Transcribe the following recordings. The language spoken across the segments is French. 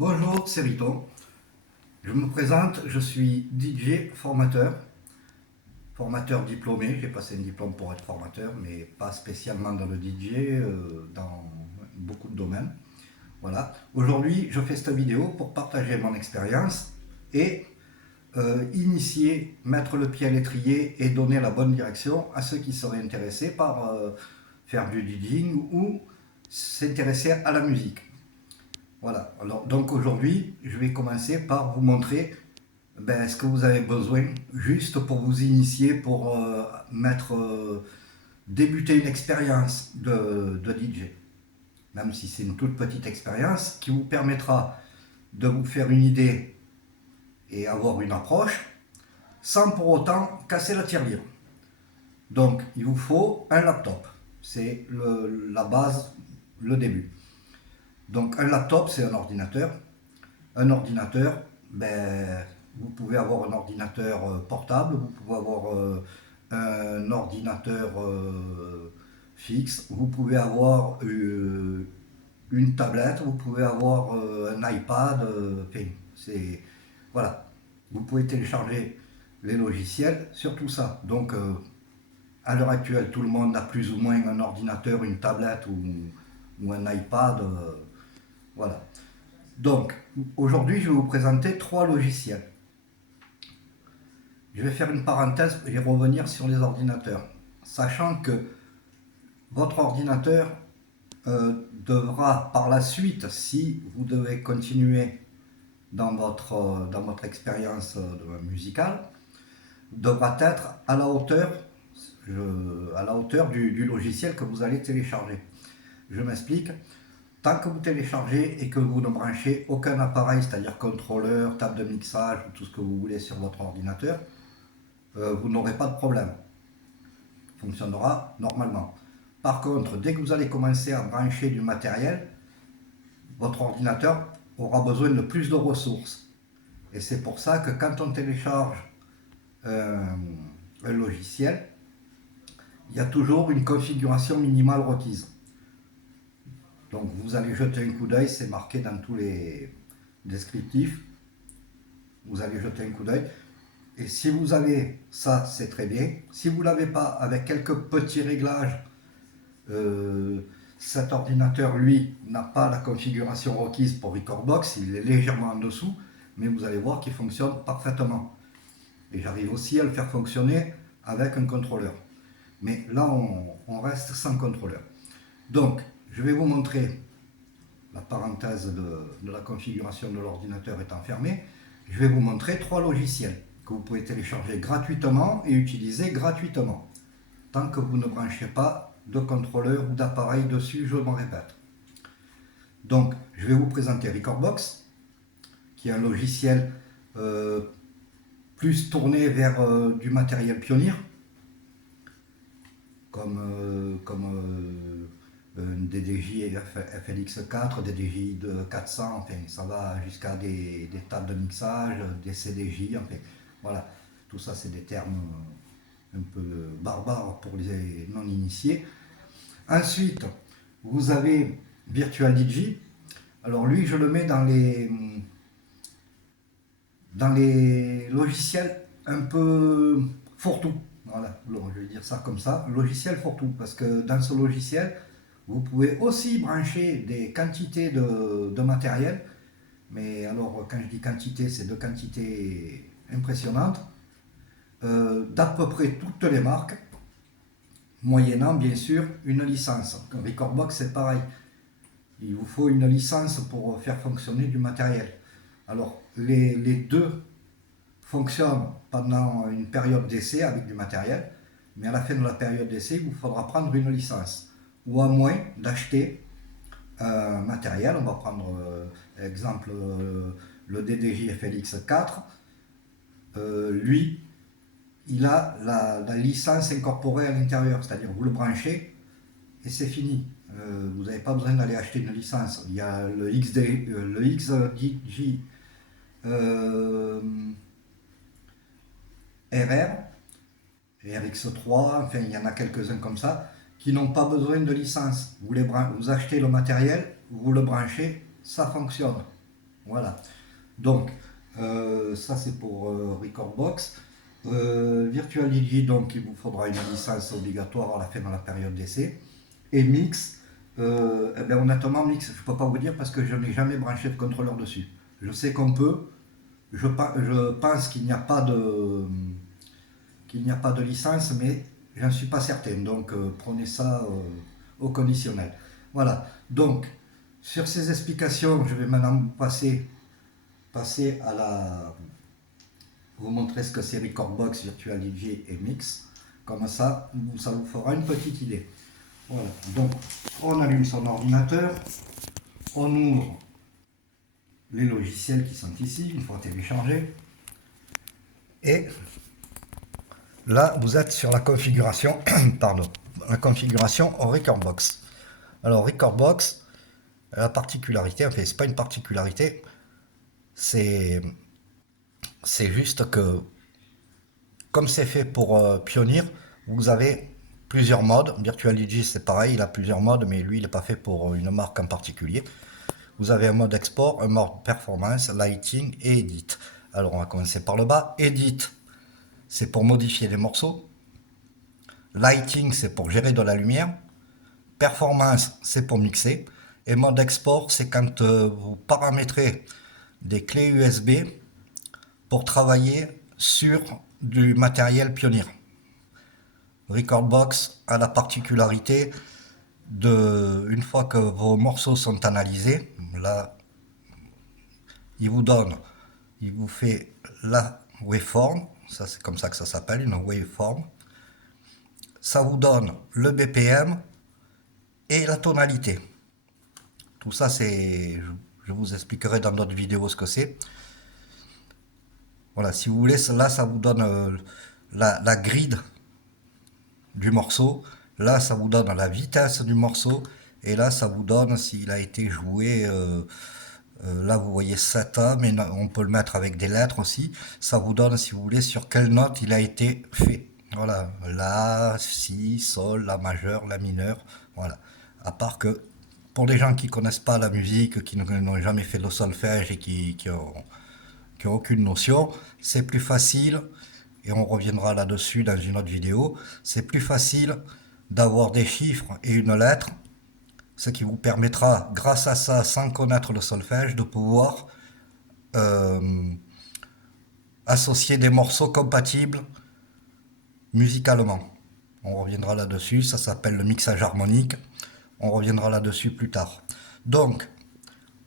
Bonjour, c'est Riton. Je me présente, je suis DJ formateur diplômé. J'ai passé un diplôme pour être formateur, mais pas spécialement dans le DJ, dans beaucoup de domaines. Voilà. Aujourd'hui, je fais cette vidéo pour partager mon expérience et initier, mettre le pied à l'étrier et donner la bonne direction à ceux qui seraient intéressés par faire du DJing ou s'intéresser à la musique. Voilà, alors donc aujourd'hui, je vais commencer par vous montrer ce que vous avez besoin juste pour vous initier, pour débuter une expérience de DJ. Même si c'est une toute petite expérience qui vous permettra de vous faire une idée et avoir une approche sans pour autant casser la tirelire. Donc il vous faut un laptop, c'est la base, le début. Donc un laptop, c'est un ordinateur. Un ordinateur, vous pouvez avoir un ordinateur portable, vous pouvez avoir un ordinateur fixe, vous pouvez avoir une tablette, vous pouvez avoir un iPad, voilà. Vous pouvez télécharger les logiciels sur tout ça. Donc à l'heure actuelle, tout le monde a plus ou moins un ordinateur, une tablette ou un iPad. Voilà. Donc, aujourd'hui, je vais vous présenter 3 logiciels. Je vais faire une parenthèse et revenir sur les ordinateurs, sachant que votre ordinateur devra par la suite, si vous devez continuer dans votre expérience musicale, devra être à la hauteur du logiciel que vous allez télécharger. Je m'explique. Tant que vous téléchargez et que vous ne branchez aucun appareil, c'est-à-dire contrôleur, table de mixage ou tout ce que vous voulez sur votre ordinateur, vous n'aurez pas de problème. Il fonctionnera normalement. Par contre, dès que vous allez commencer à brancher du matériel, votre ordinateur aura besoin de plus de ressources. Et c'est pour ça que quand on télécharge un logiciel, il y a toujours une configuration minimale requise. Donc vous allez jeter un coup d'œil, c'est marqué dans tous les descriptifs. Vous allez jeter un coup d'œil. Et si vous avez ça, c'est très bien. Si vous ne l'avez pas, avec quelques petits réglages, cet ordinateur, lui, n'a pas la configuration requise pour Recordbox, il est légèrement en dessous, mais vous allez voir qu'il fonctionne parfaitement. Et j'arrive aussi à le faire fonctionner avec un contrôleur. Mais là, on reste sans contrôleur. Donc, je vais vous montrer, la parenthèse de la configuration de l'ordinateur étant fermée, je vais vous montrer 3 logiciels que vous pouvez télécharger gratuitement et utiliser gratuitement, tant que vous ne branchez pas de contrôleur ou d'appareil dessus, je m'en répète. Donc, je vais vous présenter Recordbox, qui est un logiciel plus tourné vers du matériel pionnier, comme DDJ FLX4, DDJ de 400, enfin ça va jusqu'à des tables de mixage, des CDJ, enfin voilà, tout ça c'est des termes un peu barbares pour les non-initiés. Ensuite, vous avez Virtual DJ. Alors lui, je le mets dans les logiciels un peu fourre-tout. Voilà, je vais dire ça comme ça, logiciel fourre-tout, parce que dans ce logiciel, vous pouvez aussi brancher des quantités de matériel, mais alors quand je dis quantité, c'est de quantités impressionnantes, d'à peu près toutes les marques, moyennant bien sûr une licence. Recordbox c'est pareil, il vous faut une licence pour faire fonctionner du matériel. Alors les deux fonctionnent pendant une période d'essai avec du matériel, mais à la fin de la période d'essai, il vous faudra prendre une licence, ou à moins d'acheter un matériel. On va prendre exemple le DDJ FLX4. Lui, il a la licence incorporée à l'intérieur, c'est-à-dire vous le branchez et c'est fini. Vous n'avez pas besoin d'aller acheter une licence. Il y a le XDJ RR, RX3, enfin il y en a quelques-uns comme ça, qui n'ont pas besoin de licence. Vous achetez le matériel, vous le branchez, ça fonctionne. Voilà. Donc, ça c'est pour Recordbox. Virtual DJ, donc il vous faudra une licence obligatoire à la fin de la période d'essai. Et Mix, eh ben, honnêtement, Mix, je ne peux pas vous dire parce que je n'ai jamais branché de contrôleur dessus. Je sais qu'on peut. Je pense qu'il n'y a pas de licence, mais j'en suis pas certain. Donc prenez ça au conditionnel. Voilà. Donc sur ces explications, je vais maintenant passer à vous montrer ce que c'est Recordbox, Virtual DJ et Mix. Comme ça vous fera une petite idée. Voilà. Donc on allume son ordinateur, on ouvre les logiciels qui sont ici, une fois téléchargés. Et là, vous êtes sur la configuration, pardon, la configuration en Recordbox. Alors, Recordbox, la particularité, enfin, c'est pas une particularité, c'est juste que, comme c'est fait pour Pioneer, vous avez plusieurs modes. Virtual DJ, c'est pareil, il a plusieurs modes, mais lui, il n'est pas fait pour une marque en particulier. Vous avez un mode export, un mode performance, lighting et edit. Alors, on va commencer par le bas. Edit, c'est pour modifier les morceaux. Lighting, c'est pour gérer de la lumière. Performance, c'est pour mixer. Et mode export, c'est quand vous paramétrez des clés USB pour travailler sur du matériel Pioneer. Recordbox a la particularité de, une fois que vos morceaux sont analysés, là, il vous fait la waveform, ça c'est comme ça que ça s'appelle, une waveform. Ça vous donne le BPM et la tonalité. Tout ça, je vous expliquerai dans d'autres vidéos ce que c'est. Voilà, si vous voulez, là, ça vous donne la grid du morceau. Là, ça vous donne la vitesse du morceau. Et là, ça vous donne s'il a été joué. Là, vous voyez 7A, mais on peut le mettre avec des lettres aussi. Ça vous donne, si vous voulez, sur quelle note il a été fait. Voilà, La, Si, Sol, La majeur, La mineur. Voilà. À part que pour les gens qui connaissent pas la musique, qui n'ont jamais fait de solfège et qui ont aucune notion, c'est plus facile, et on reviendra là-dessus dans une autre vidéo, c'est plus facile d'avoir des chiffres et une lettre, ce qui vous permettra, grâce à ça, sans connaître le solfège, de pouvoir associer des morceaux compatibles musicalement. On reviendra là-dessus, ça s'appelle le mixage harmonique. On reviendra là-dessus plus tard. Donc,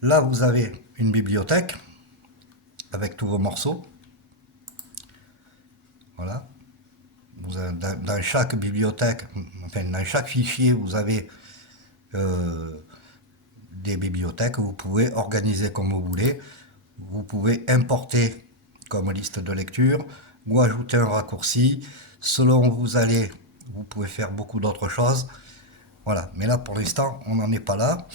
là, vous avez une bibliothèque avec tous vos morceaux. Voilà. Dans chaque bibliothèque, enfin, dans chaque fichier, vous avez des bibliothèques que vous pouvez organiser comme vous voulez. Vous pouvez importer comme liste de lecture ou ajouter un raccourci. Selon où vous pouvez faire beaucoup d'autres choses. Voilà, mais là pour l'instant on n'en est pas là.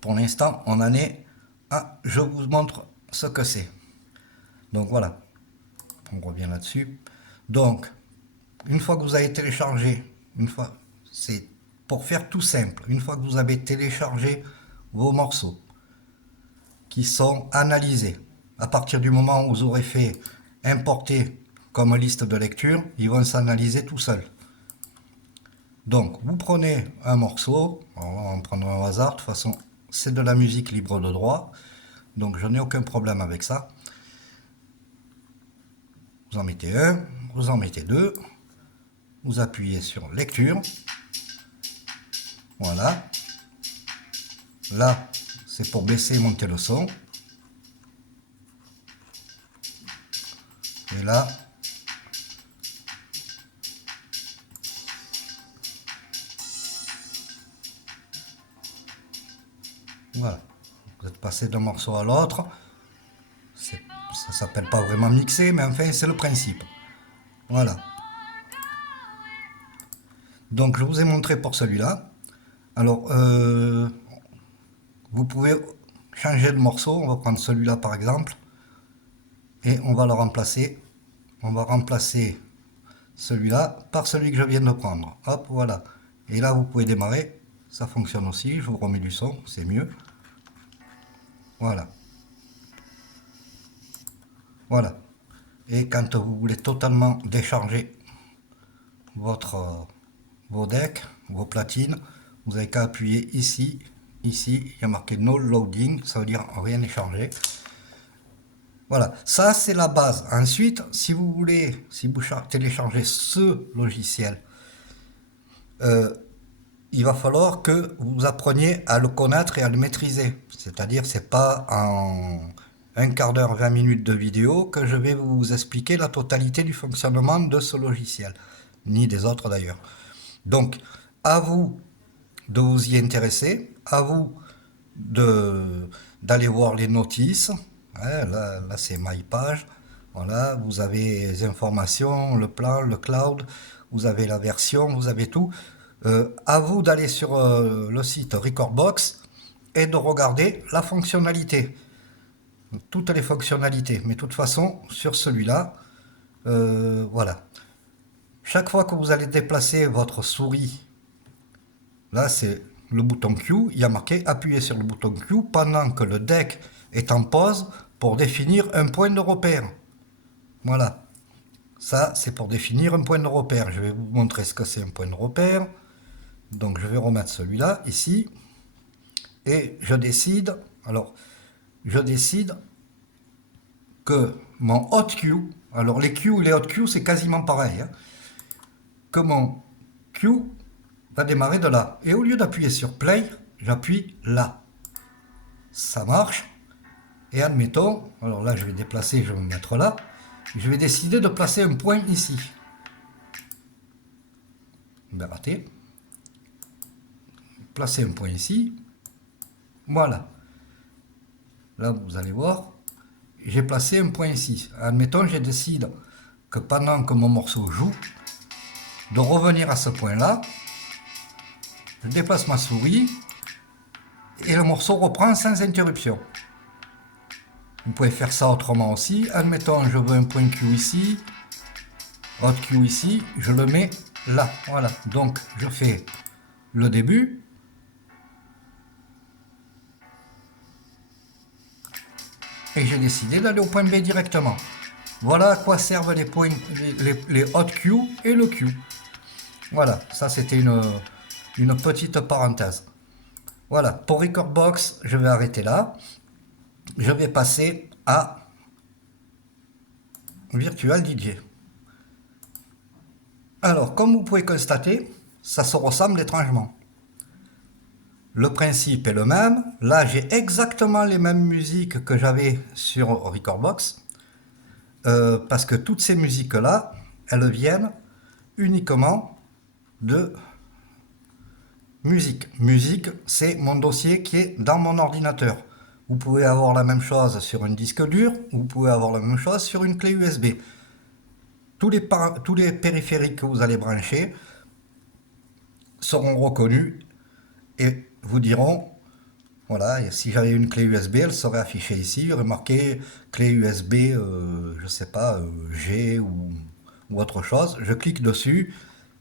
Pour l'instant on en est à je vous montre ce que c'est. Donc voilà, on revient là-dessus. Donc une fois que vous avez téléchargé, c'est pour faire tout simple, une fois que vous avez téléchargé vos morceaux qui sont analysés, à partir du moment où vous aurez fait importer comme liste de lecture, ils vont s'analyser tout seuls. Donc, vous prenez un morceau, on va en prendre un au hasard, de toute façon, c'est de la musique libre de droit, donc je n'ai aucun problème avec ça. Vous en mettez un, vous en mettez deux, vous appuyez sur lecture, voilà. Là, c'est pour baisser et monter le son. Et là, voilà, vous êtes passé d'un morceau à l'autre. Ça s'appelle pas vraiment mixer, mais enfin c'est le principe. Voilà. Donc je vous ai montré pour celui-là. Alors, vous pouvez changer de morceau. On va prendre celui-là par exemple. Et on va le remplacer. On va remplacer celui-là par celui que je viens de prendre. Hop, voilà. Et là, vous pouvez démarrer. Ça fonctionne aussi. Je vous remets du son, c'est mieux. Voilà. Voilà. Et quand vous voulez totalement décharger vos decks, vos platines, vous n'avez qu'à appuyer ici. Ici, il y a marqué No Loading, ça veut dire rien n'est chargé. Voilà, ça c'est la base. Ensuite, si vous voulez, si vous téléchargez ce logiciel, il va falloir que vous appreniez à le connaître et à le maîtriser. C'est-à-dire, c'est pas en un quart d'heure, 20 minutes de vidéo que je vais vous expliquer la totalité du fonctionnement de ce logiciel, ni des autres d'ailleurs. Donc, à vous de vous y intéresser, à vous d'aller voir les notices. Ouais, là c'est My Page. Voilà, vous avez les informations, le plan, le cloud, vous avez la version, vous avez tout. À vous d'aller sur le site Recordbox et de regarder la fonctionnalité. Toutes les fonctionnalités. Mais de toute façon, sur celui-là, voilà. Chaque fois que vous allez déplacer votre souris, là c'est le bouton Q, il y a marqué appuyer sur le bouton Q pendant que le deck est en pause pour définir un point de repère. Voilà. Ça, c'est pour définir un point de repère. Je vais vous montrer ce que c'est un point de repère. Donc, je vais remettre celui-là, ici. Et je décide, alors, je décide que mon hot Q, alors les Q et les hot Q, c'est quasiment pareil, hein, que mon Q va démarrer de là. Et au lieu d'appuyer sur play, j'appuie là. Ça marche. Et admettons, alors là je vais déplacer, je vais me mettre là, je vais décider de placer un point ici. Ben raté. Placer un point ici. Voilà. Là vous allez voir, j'ai placé un point ici. Admettons, je décide que pendant que mon morceau joue, de revenir à ce point-là, je déplace ma souris et le morceau reprend sans interruption. Vous pouvez faire ça autrement aussi. Admettons, je veux un point Q ici, hot Q ici, je le mets là. Voilà. Donc, je fais le début. Et j'ai décidé d'aller au point B directement. Voilà à quoi servent les points, les hot Q et le Q. Voilà, ça c'était une petite parenthèse. Voilà, pour Recordbox, je vais arrêter là. Je vais passer à Virtual DJ. Alors, comme vous pouvez constater, ça se ressemble étrangement. Le principe est le même. Là, j'ai exactement les mêmes musiques que j'avais sur Recordbox. Parce que toutes ces musiques-là, elles viennent uniquement de musique. Musique, c'est mon dossier qui est dans mon ordinateur. Vous pouvez avoir la même chose sur un disque dur, vous pouvez avoir la même chose sur une clé USB. Tous les périphériques que vous allez brancher seront reconnus et vous diront, voilà, si j'avais une clé USB, elle serait affichée ici, il y aurait marqué clé USB, je sais pas, G ou autre chose. Je clique dessus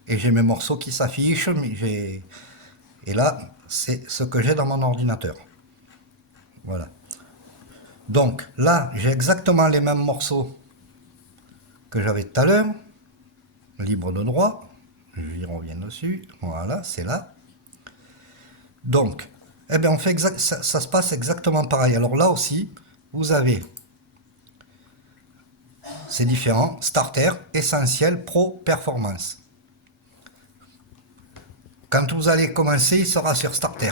et j'ai mes morceaux qui s'affichent, et là, c'est ce que j'ai dans mon ordinateur. Voilà. Donc là, j'ai exactement les mêmes morceaux que j'avais tout à l'heure, libre de droit. J'y reviens dessus. Voilà, c'est là. Donc, eh bien, ça se passe exactement pareil. Alors là aussi, vous avez, c'est différent, Starter, Essentiel, Pro, Performance. Quand vous allez commencer, il sera sur Starter.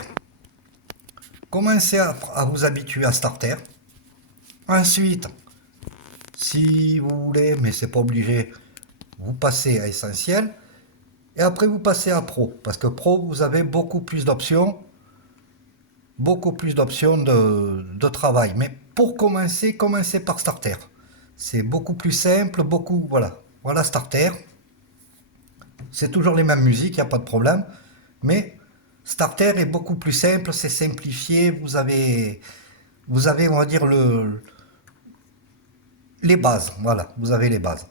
Commencez à vous habituer à Starter. Ensuite, si vous voulez, mais c'est pas obligé, vous passez à Essentiel. Et après, vous passez à Pro. Parce que Pro, vous avez beaucoup plus d'options. Beaucoup plus d'options de travail. Mais pour commencer, commencez par Starter. C'est beaucoup plus simple, voilà. Voilà Starter. C'est toujours les mêmes musiques, il n'y a pas de problème. Mais Starter est beaucoup plus simple, c'est simplifié. Vous avez, on va dire, les bases. Voilà, vous avez les bases.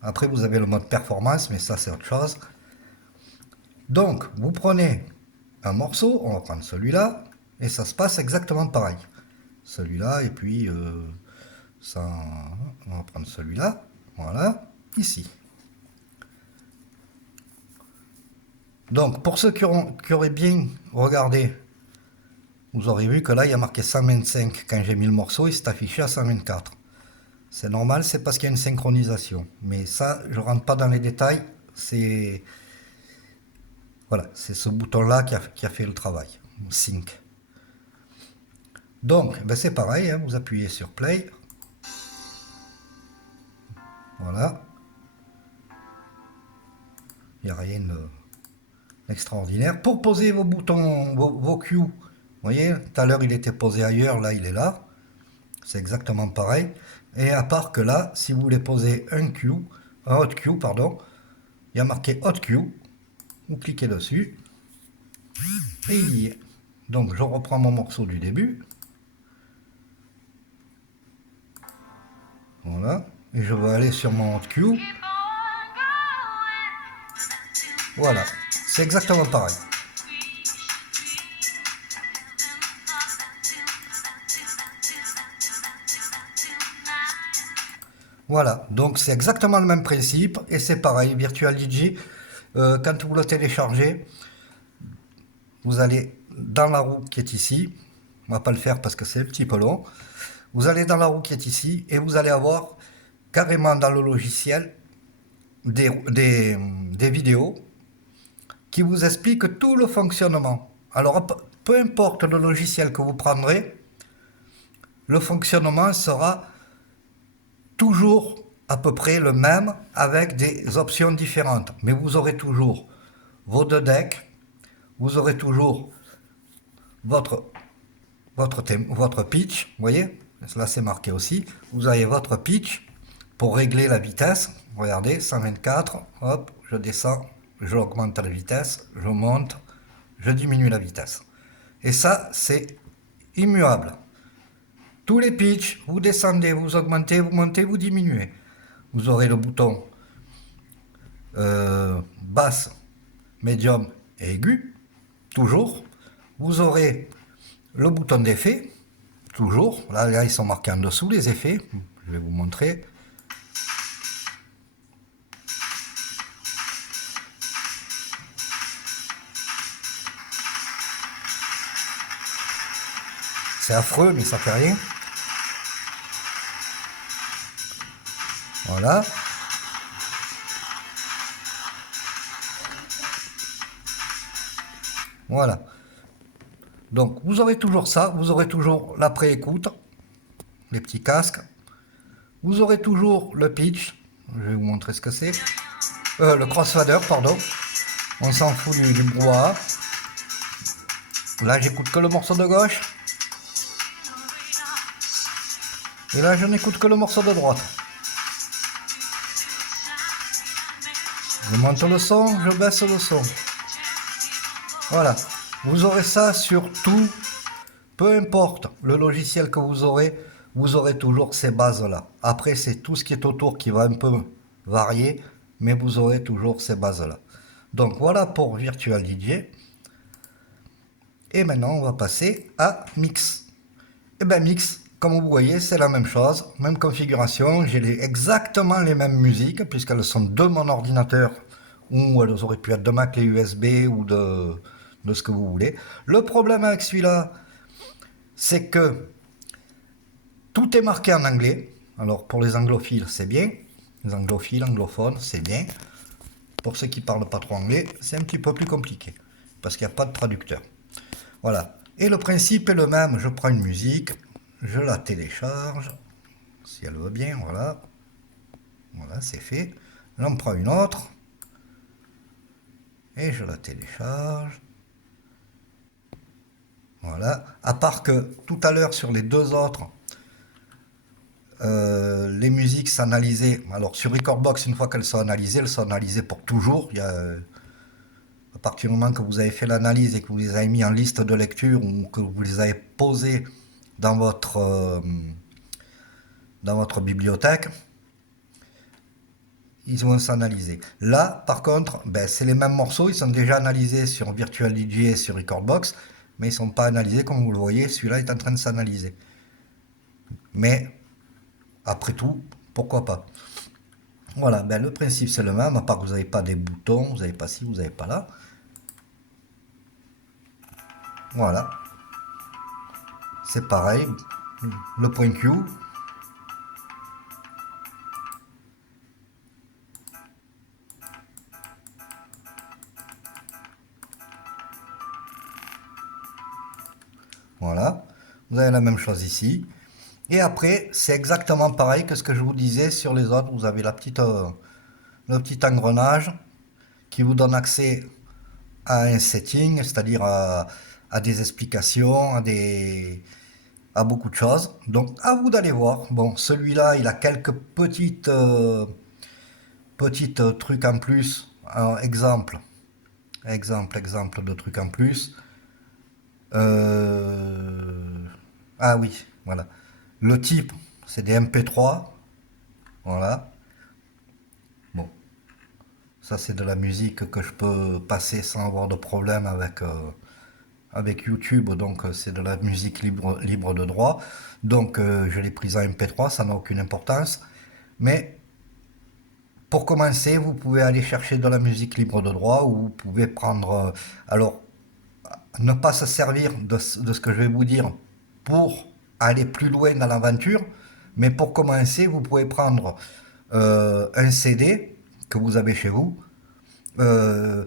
Après, vous avez le mode performance, mais ça, c'est autre chose. Donc, vous prenez un morceau, on va prendre celui-là, et ça se passe exactement pareil. celui-là, et puis ça, on va prendre celui-là, voilà, ici. Donc, pour ceux qui auraient bien regardé, vous aurez vu que là, il y a marqué 125. Quand j'ai mis le morceau, il s'est affiché à 124. C'est normal, c'est parce qu'il y a une synchronisation. Mais ça, je ne rentre pas dans les détails. C'est voilà, c'est ce bouton-là qui a fait le travail. Sync. Donc, ben c'est pareil, hein, vous appuyez sur Play. Voilà. Il n'y a rien d'extraordinaire. Pour poser vos boutons, vos cues, vous voyez, tout à l'heure il était posé ailleurs, là il est là. C'est exactement pareil. Et à part que là, si vous voulez poser un hot cue, pardon, il y a marqué hot cue. Vous cliquez dessus. Et il y est. Donc je reprends mon morceau du début. Voilà. Et je vais aller sur mon hot cue. Voilà. C'est exactement pareil. Voilà, donc c'est exactement le même principe et c'est pareil, Virtual DJ, quand vous le téléchargez, vous allez dans la roue qui est ici, on va pas le faire parce que c'est un petit peu long, vous allez dans la roue qui est ici et vous allez avoir carrément dans le logiciel des vidéos qui vous expliquent tout le fonctionnement. Alors peu importe le logiciel que vous prendrez, le fonctionnement sera toujours à peu près le même avec des options différentes. Mais vous aurez toujours vos deux decks, vous aurez toujours votre pitch, vous voyez, là c'est marqué aussi, vous avez votre pitch pour régler la vitesse, regardez, 124, hop, je descends, j'augmente la vitesse, je monte, je diminue la vitesse. Et ça, c'est immuable. Tous les pitchs, vous descendez, vous augmentez, vous montez, vous diminuez. Vous aurez le bouton basse, médium et aigu, toujours. Vous aurez le bouton d'effet, toujours. Là, ils sont marqués en dessous, les effets. Je vais vous montrer. C'est affreux, mais ça fait rien. Voilà. Voilà. Donc, vous aurez toujours ça. Vous aurez toujours la pré-écoute, les petits casques. Vous aurez toujours le pitch. Je vais vous montrer ce que c'est. Le crossfader, pardon. On s'en fout du brouhaha. Là, j'écoute que le morceau de gauche. Et là, je n'écoute que le morceau de droite. Je monte le son, je baisse le son. Voilà. Vous aurez ça sur tout. Peu importe le logiciel que vous aurez toujours ces bases-là. Après, c'est tout ce qui est autour qui va un peu varier, mais vous aurez toujours ces bases-là. Donc voilà pour Virtual DJ. Et maintenant, on va passer à Mix. Et bien Mix, comme vous voyez, c'est la même chose, même configuration. J'ai exactement les mêmes musiques, puisqu'elles sont de mon ordinateur, ou elles auraient pu être de ma clé USB, ou de ce que vous voulez. Le problème avec celui-là, c'est que tout est marqué en anglais. Alors pour les anglophiles, c'est bien. Les anglophiles, anglophones, c'est bien. Pour ceux qui ne parlent pas trop anglais, c'est un petit peu plus compliqué. Parce qu'il n'y a pas de traducteur. Voilà. Et le principe est le même. Je prends une musique, je la télécharge. Si elle veut bien, voilà. Voilà, c'est fait. J'en prends une autre. Et je la télécharge. Voilà. À part que tout à l'heure sur les deux autres, les musiques s'analysaient. Alors sur Recordbox, une fois qu'elles sont analysées, elles sont analysées pour toujours. Il y a, à partir du moment que vous avez fait l'analyse et que vous les avez mis en liste de lecture ou que vous les avez posées dans votre bibliothèque, ils vont s'analyser. Là, par contre, ben, c'est les mêmes morceaux, ils sont déjà analysés sur Virtual DJ et sur Recordbox, mais ils ne sont pas analysés comme vous le voyez, celui-là est en train de s'analyser. mais après tout, pourquoi pas. Voilà, ben, le principe c'est le même, à part que vous n'avez pas des boutons, vous n'avez pas ci, vous n'avez pas là. Voilà, c'est pareil, le point Q. Voilà, vous avez la même chose ici. Et après, c'est exactement pareil que ce que je vous disais sur les autres. Vous avez le petit engrenage qui vous donne accès à un setting, c'est-à-dire à des explications, à beaucoup de choses. Donc, à vous d'aller voir. Bon, celui-là, il a quelques petites trucs en plus. Alors, exemple de trucs en plus. Euh, Ah oui, voilà. Le type, c'est des MP3. Voilà. Bon, ça c'est de la musique que je peux passer sans avoir de problème avec YouTube. Donc c'est de la musique libre de droit. Donc je l'ai prise en MP3, ça n'a aucune importance. Mais pour commencer, vous pouvez aller chercher de la musique libre de droit ou vous pouvez prendre... alors, ne pas se servir de ce que je vais vous dire pour aller plus loin dans l'aventure, mais pour commencer, vous pouvez prendre un CD que vous avez chez vous, euh,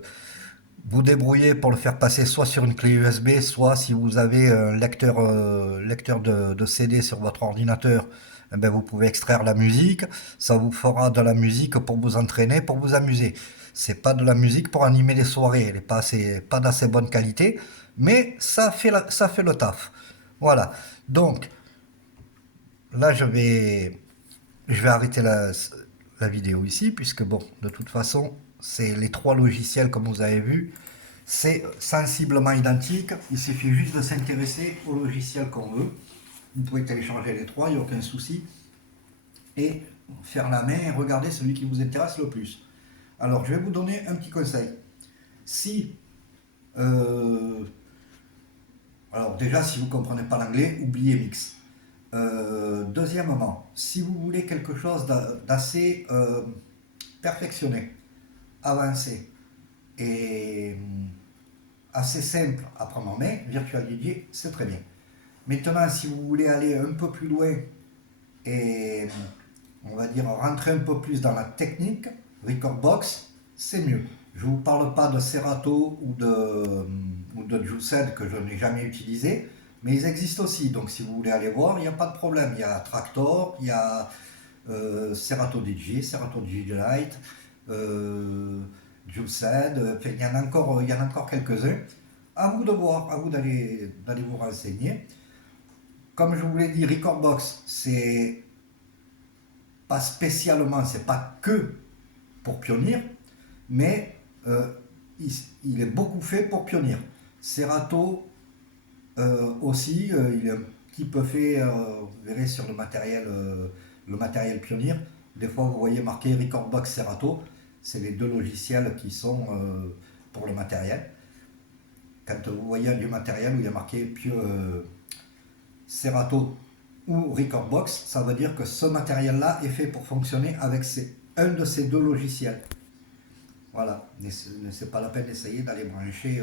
vous débrouillez pour le faire passer soit sur une clé USB, soit si vous avez un lecteur de CD sur votre ordinateur, eh ben vous pouvez extraire la musique. Ça vous fera de la musique pour vous entraîner, pour vous amuser. C'est pas de la musique pour animer des soirées. Elle n'est pas d'assez bonne qualité, mais ça fait le taf. Voilà. Donc là, je vais arrêter la vidéo ici, puisque bon, de toute façon, c'est les trois logiciels, comme vous avez vu, c'est sensiblement identique. Il suffit juste de s'intéresser au logiciel qu'on veut. Vous pouvez télécharger les trois, il n'y a aucun souci. Et faire la main et regarder celui qui vous intéresse le plus. Alors, je vais vous donner un petit conseil. Si, euh, alors déjà, si vous ne comprenez pas l'anglais, oubliez Mix. Deuxièmement, si vous voulez quelque chose d'assez perfectionné, avancé et assez simple à prendre en main, Virtual DJ, c'est très bien. Maintenant, si vous voulez aller un peu plus loin et on va dire rentrer un peu plus dans la technique, Recordbox, c'est mieux. Je ne vous parle pas de Serato ou de Juiced que je n'ai jamais utilisé, mais ils existent aussi. Donc si vous voulez aller voir, il n'y a pas de problème. Il y a Tractor, il y a Serato DJ, Serato DJ Lite, Juiced, il y en a encore quelques-uns. À vous de voir, à vous d'aller vous renseigner. Comme je vous l'ai dit, Recordbox, c'est pas spécialement, c'est pas que pour Pioneer, mais il est beaucoup fait pour Pioneer. Serato aussi, il est un petit peu fait, vous verrez sur le matériel Pioneer. Des fois, vous voyez marqué Recordbox Serato, c'est les deux logiciels qui sont pour le matériel. Quand vous voyez du matériel où il y a marqué Serato ou Recordbox, ça veut dire que ce matériel-là est fait pour fonctionner avec un de ces deux logiciels. Voilà, c'est pas la peine d'essayer d'aller brancher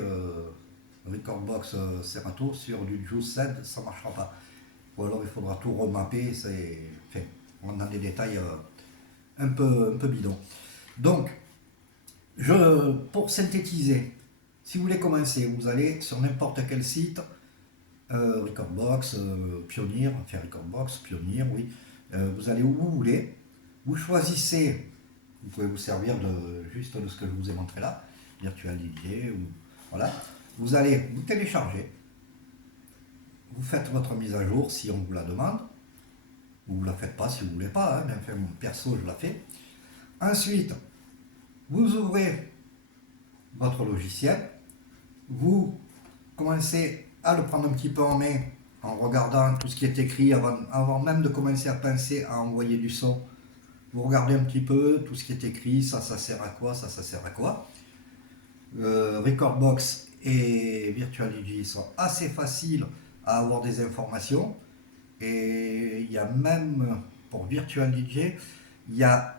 Recordbox Serato sur du Juiced, ça ne marchera pas. Ou alors il faudra tout remapper, enfin, on a des détails un peu bidons. Donc, pour synthétiser, si vous voulez commencer, vous allez sur n'importe quel site, Recordbox, Pioneer, enfin Recordbox, Pioneer, oui. Vous allez où vous voulez, vous choisissez, vous pouvez vous servir juste de ce que je vous ai montré là, Virtual DJ, voilà. Vous allez vous télécharger, vous faites votre mise à jour si on vous la demande, ou vous ne la faites pas si vous ne voulez pas, hein, mais enfin, perso, je la fais. Ensuite, vous ouvrez votre logiciel, vous commencez à le prendre un petit peu en main en regardant tout ce qui est écrit avant même de commencer à penser à envoyer du son. Vous regardez un petit peu tout ce qui est écrit, ça sert à quoi, ça sert à quoi. Recordbox et Virtual DJ sont assez faciles à avoir des informations Et il y a même, pour Virtual DJ, il y a,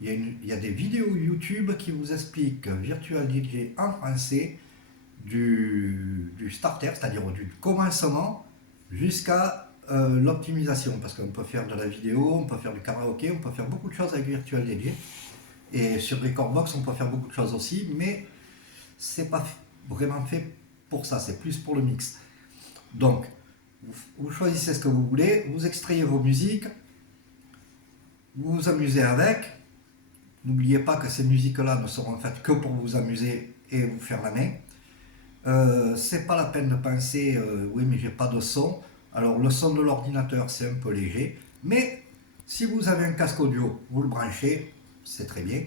il y a des vidéos YouTube qui vous expliquent Virtual DJ en français du starter, c'est-à-dire du commencement jusqu'à l'optimisation, parce qu'on peut faire de la vidéo, on peut faire du karaoké, on peut faire beaucoup de choses avec Virtual DJ. Et sur Recordbox, on peut faire beaucoup de choses aussi, mais c'est pas vraiment fait pour ça, c'est plus pour le mix. Donc, vous choisissez ce que vous voulez, vous extrayez vos musiques, vous vous amusez avec. N'oubliez pas que ces musiques-là ne seront faites que pour vous amuser et vous faire la main. C'est pas la peine de penser, oui, mais j'ai pas de son. Alors, le son de l'ordinateur, c'est un peu léger, mais si vous avez un casque audio, vous le branchez, c'est très bien.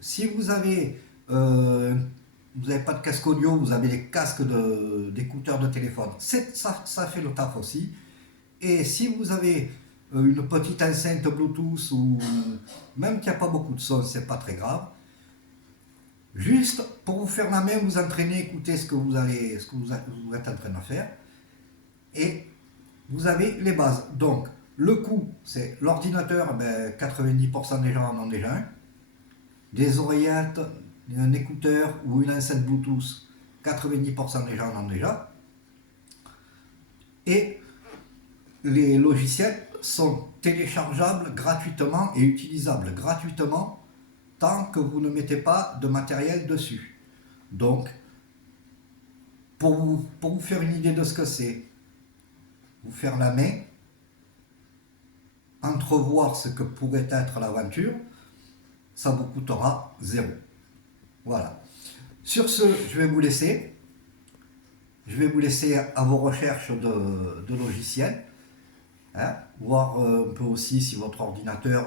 Si vous avez vous n'avez pas de casque audio, vous avez des casques d'écouteurs de téléphone, ça fait le taf aussi. Et si vous avez une petite enceinte Bluetooth ou même qu'il n'y a pas beaucoup de son, c'est pas très grave. Juste pour vous faire la main, vous entraînez, écoutez ce que vous êtes en train de faire. Et vous avez les bases. Donc, le coût, c'est l'ordinateur, 90% des gens en ont déjà un. Des oreillettes, un écouteur ou une enceinte Bluetooth, 90% des gens en ont déjà. Et les logiciels sont téléchargeables gratuitement et utilisables gratuitement tant que vous ne mettez pas de matériel dessus. Donc, pour vous faire une idée de ce que c'est, vous faire la main, entrevoir ce que pourrait être l'aventure, ça vous coûtera 0. Voilà. Sur ce, je vais vous laisser. Je vais vous laisser à vos recherches de logiciels. Hein, voir un peu aussi si votre ordinateur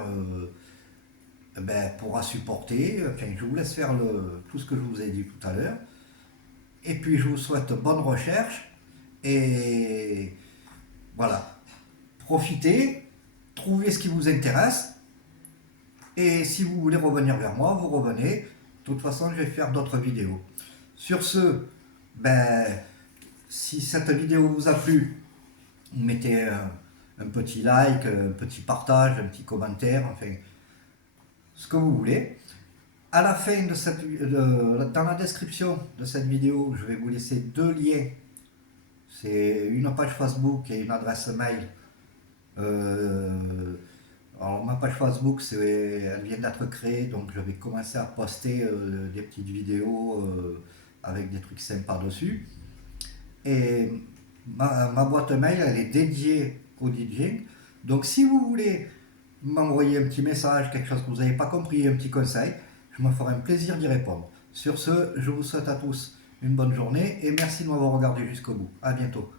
pourra supporter. Enfin, je vous laisse faire tout ce que je vous ai dit tout à l'heure. Et puis, je vous souhaite bonne recherche. Et voilà. Profitez, trouvez ce qui vous intéresse. Et si vous voulez revenir vers moi, vous revenez. De toute façon, je vais faire d'autres vidéos. Sur ce, si cette vidéo vous a plu, mettez un petit like, un petit partage, un petit commentaire, enfin, ce que vous voulez. À la fin dans la description de cette vidéo, je vais vous laisser 2 liens. C'est une page Facebook et une adresse mail. Alors ma page Facebook, elle vient d'être créée, donc je vais commencer à poster des petites vidéos avec des trucs sympas dessus. Et ma boîte mail, elle est dédiée au DJing. Donc si vous voulez m'envoyer un petit message, quelque chose que vous n'avez pas compris, un petit conseil, je me ferai un plaisir d'y répondre. Sur ce, je vous souhaite à tous une bonne journée et merci de m'avoir regardé jusqu'au bout. À bientôt.